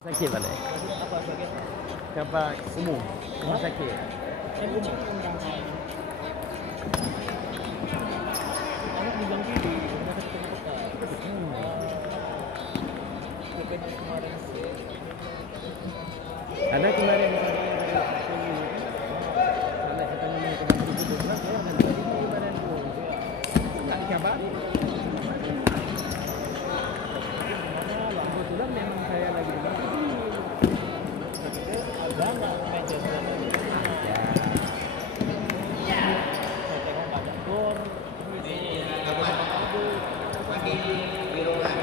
Sakit balik. Apa sakit? Kapal umum. Rumah sakit. Umum. Anak bilang gini, rumah sakit kota. Depende kemarin. Ada kemarin saya tanya dengan teman itu saya dan tadi kemarin tu tak khabar. Kebetulan memang saya lagi di Bali. Ada nggak meja sana? Ya. Saya tengok ada gor. Pagi di rumah.